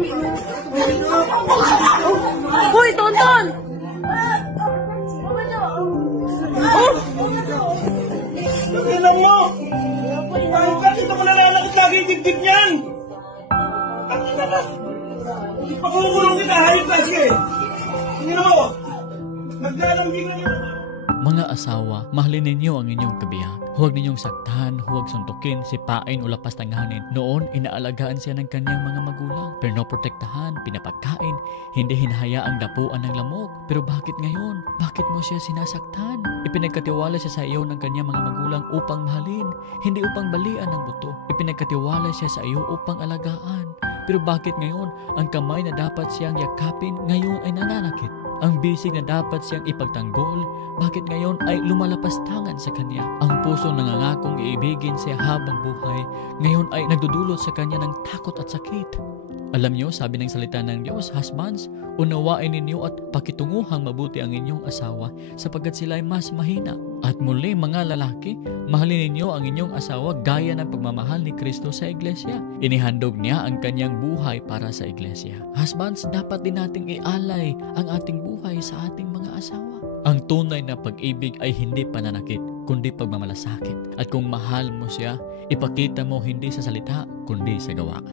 Hoy, Tonton! Oh! Tingnan mo! Bakit ako nalalakit lagi yung dibdib niyan? Ang ina ka! Pakukulong kita, hayop kasi eh! Tingnan mo! Naglalambing na yun! Mga asawa, mahalin ninyo ang inyong kabiyak. Huwag ninyong saktan, huwag suntukin, sipain o lapastanganin. Noon, inaalagaan siya ng kanyang mga magulang. Pinoprotektahan, pinapagkain, hindi hinahayaang dapuan ng lamok. Pero bakit ngayon? Bakit mo siya sinasaktan? Ipinagkatiwala siya sa iyo ng kanyang mga magulang upang mahalin, hindi upang balian ng buto. Ipinagkatiwala siya sa iyo upang alagaan. Pero bakit ngayon, ang kamay na dapat siyang yakapin, ngayon ay nananakit? Ang bisig na dapat siyang ipagtanggol, bakit ngayon ay lumalapastangan sa kanya? Ang puso nangangakong iibigin siya habang buhay, ngayon ay nagdudulot sa kanya ng takot at sakit. Alam niyo, sabi ng salita ng Diyos, husbands, unawain ninyo at pakitunguhang mabuti ang inyong asawa sapagkat sila ay mas mahina. At muli mga lalaki, mahalin ninyo ang inyong asawa gaya ng pagmamahal ni Kristo sa iglesia. Inihandog niya ang kanyang buhay para sa iglesia. Husbands, dapat din nating ialay ang ating buhay sa ating mga asawa. Ang tunay na pag-ibig ay hindi pananakit, kundi pagmamalasakit. At kung mahal mo siya, ipakita mo hindi sa salita, kundi sa gawa.